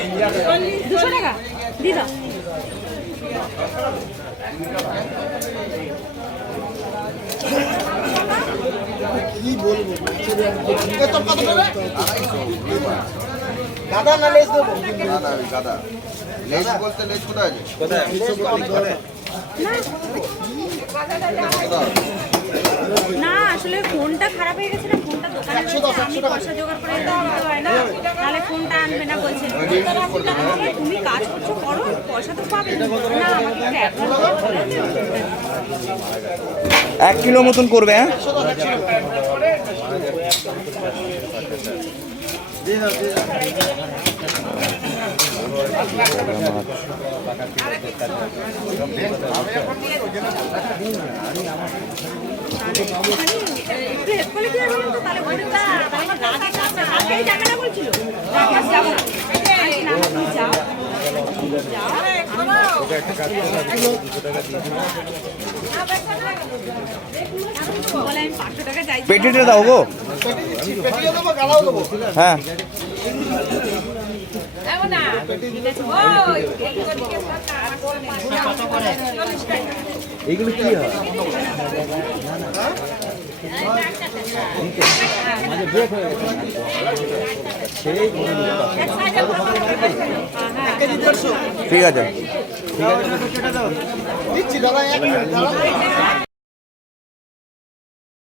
200 টাকা দি দাও। কি বলবো গাদা না লেজ দেবো? গাদা লেজ বলতে লেজ কোথায় আছে? না আসলে ফোনটা খারাপ হয়ে গেছে না, ফোনটা দোকানে রয়েছে, আমি পয়সা জোগাড় করে দিতে হয় না, তাহলে ফোনটা আনবে না বলছে। তুমি কাজ করছো করো, পয়সা তো পাবে না, আমাকে ট্যাগ 1 কিলো মতন করবে। হ্যাঁ একটু হেল্প করলে কি হবে বলুন তো, তাহলে বলুন না, রাগে যাবে না বলছিল, রাগে যাবো না, তুমি যাও বলে আমি 500 টাকা চাইছি। পেটিটা দাও গো। হ্যাঁ এইগুলো কি হয়? ঠিক আছে। দিচ্ছি দাদা, 1 মিনিট দাদা।